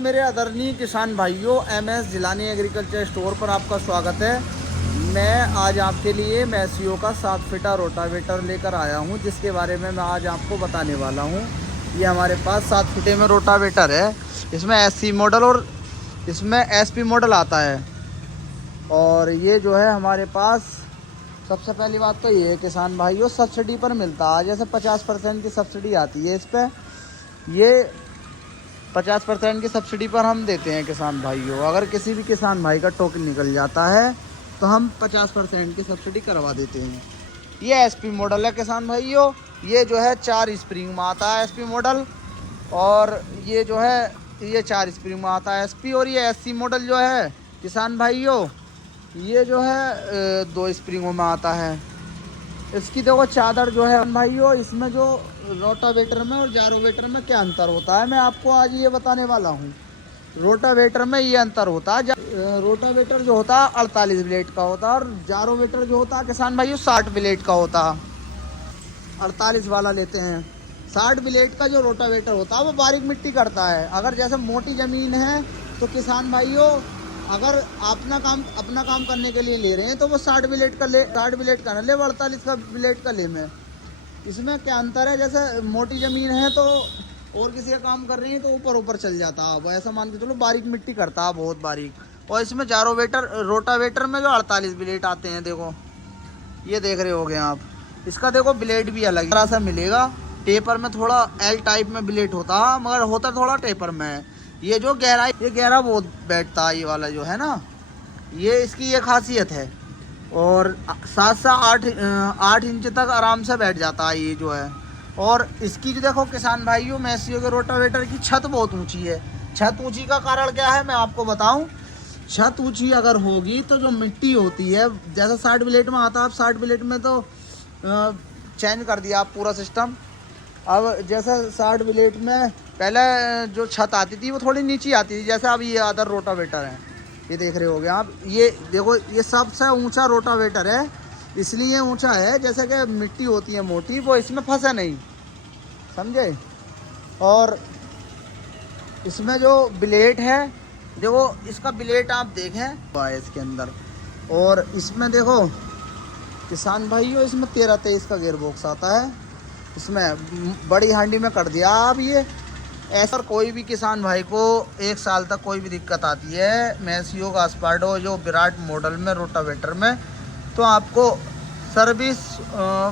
मेरे आदरणीय किसान भाइयों, एमएस जिलानी एग्रीकल्चर स्टोर पर आपका स्वागत है। मैं आज आपके लिए मैसियो का 7 फीटा रोटावेटर लेकर आया हूं, जिसके बारे में मैं आज आपको बताने वाला हूं। ये हमारे पास 7 फीटे में रोटावेटर है। इसमें एससी मॉडल और इसमें एसपी मॉडल आता है। और ये जो है हमारे पास, सबसे पहली बात तो ये है किसान भाइयों, सब्सिडी पर मिलता है। जैसे 50% की सब्सिडी आती है इस पर, ये 50% की सब्सिडी पर हम देते हैं किसान भाइयों। अगर किसी भी किसान भाई का टोकन निकल जाता है तो हम 50% की सब्सिडी करवा देते हैं। ये एसपी मॉडल है किसान भाइयों। ये जो है 4 स्प्रिंग में आता है एसपी मॉडल, और ये जो है ये 4 स्प्रिंग में आता है एसपी। और ये एससी मॉडल जो है किसान भाइयों, ये जो है 2 स्प्रिंगों में आता है। इसकी देखो चादर जो है भाइयों, इसमें जो रोटावेटर में और जारोवेटर में क्या अंतर होता है, मैं आपको आज ये बताने वाला हूँ। रोटावेटर में ये अंतर होता है, रोटावेटर जो होता है 48 ब्लेड का होता है, और जारोवेटर जो होता है किसान भाइयों 60 ब्लेड का होता है। 48 वाला लेते हैं। 60 ब्लेड का जो रोटावेटर होता है वो बारीक मिट्टी करता है। अगर जैसे मोटी ज़मीन है तो किसान भाइयों, अगर अपना काम करने के लिए ले रहे हैं तो वो 60 ब्लेड का ले, 60 ब्लेड का ना ले, 48 का ब्लेड का ले। में इसमें क्या अंतर है, जैसे मोटी ज़मीन है तो और किसी का काम कर रही है तो ऊपर ऊपर चल जाता है, वो ऐसा मान के चलो बारीक मिट्टी करता है, बहुत बारीक। और इसमें रोटावेटर में जो 48 ब्लेड आते हैं, देखो ये देख रहे होगे आप, इसका देखो ब्लेड भी अलग तरह से मिलेगा। टेपर में थोड़ा एल टाइप में ब्लेड होता है, मगर होता थोड़ा टेपर में है। ये जो गहराई, ये गहरा बहुत बैठता है, ये वाला जो है ना, ये इसकी ये खासियत है। और 7 से 8 इंच तक आराम से बैठ जाता है ये जो है। और इसकी जो देखो किसान भाइयों, मैसियो के रोटावेटर की छत बहुत ऊंची है। छत ऊंची का कारण क्या है मैं आपको बताऊं। छत ऊंची अगर होगी तो जो मिट्टी होती है, जैसा 60 ब्लेड में आता है, अब 60 ब्लेड में तो चेंज कर दिया आप पूरा सिस्टम। अब जैसा 60 ब्लेड में पहले जो छत आती थी वो थोड़ी नीचे आती थी, जैसे अब ये अदर रोटावेटर है, ये देख रहे होगे आप। ये देखो, ये सबसे ऊंचा रोटावेटर है। इसलिए ऊंचा है जैसे कि मिट्टी होती है मोटी, वो इसमें फंसे नहीं, समझे। और इसमें जो ब्लेड है, देखो इसका ब्लेड आप देखें इसके अंदर। और इसमें देखो किसान भाइयों, इसमें 13-23 का गियर बॉक्स आता है। इसमें बड़ी हांडी में कर दिया आप ये। ऐसा कोई भी किसान भाई को 1 साल तक कोई भी दिक्कत आती है मैसियो का स्पार्डो जो विराट मॉडल में रोटावेटर में, तो आपको सर्विस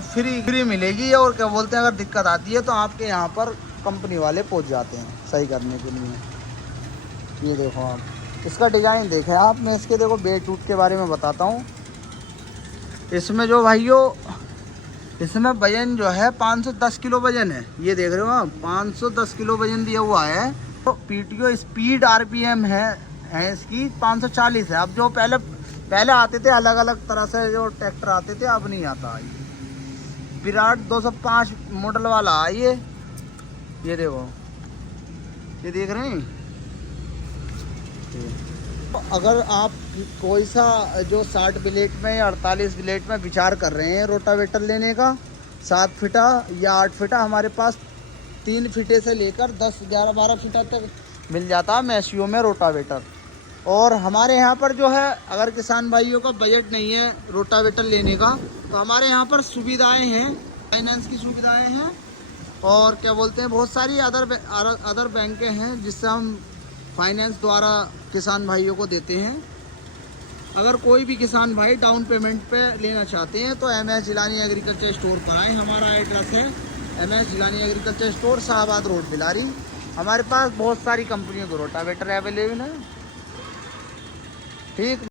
फ्री मिलेगी। और क्या बोलते हैं, अगर दिक्कत आती है तो आपके यहाँ पर कंपनी वाले पहुँच जाते हैं सही करने के लिए। ये देखो आप, इसका डिज़ाइन देखें आप। मैं इसके देखो बेट टूट के बारे में बताता हूँ। इसमें जो भाइयों, इसमें वजन जो है 510 किलो वजन है। ये देख रहे हो आप, 510 किलो वजन दिया हुआ है। तो पीटीओ स्पीड आरपीएम है इसकी 540 है। अब जो पहले आते थे अलग अलग तरह से जो ट्रैक्टर आते थे, अब नहीं आता। विराट 205 मॉडल वाला है ये देखो, ये देख रहे हैं। तो अगर आप कोई सा जो 60 ब्लेड में या 48 ब्लेड में विचार कर रहे हैं रोटावेटर लेने का, 7 फीटा या 8 फीटा, हमारे पास 3 फीटे से लेकर 10, 11, 12 फीटा तक मिल जाता है मैसियो में रोटावेटर। और हमारे यहाँ पर जो है, अगर किसान भाइयों का बजट नहीं है रोटावेटर लेने का, तो हमारे यहाँ पर सुविधाएँ हैं, फाइनेंस की सुविधाएँ हैं। और क्या बोलते हैं, बहुत सारी अदर बैंकें हैं जिससे हम फाइनेंस द्वारा किसान भाइयों को देते हैं। अगर कोई भी किसान भाई डाउन पेमेंट पे लेना चाहते हैं तो एमएस जिलानी एग्रीकल्चर स्टोर पर आएँ। हमारा एड्रेस है MS Jilani agriculture store, Shahabad road, Bilari. हमारे पास बहुत सारी कंपनियों के रोटावेटर अवेलेबल है। ठीक,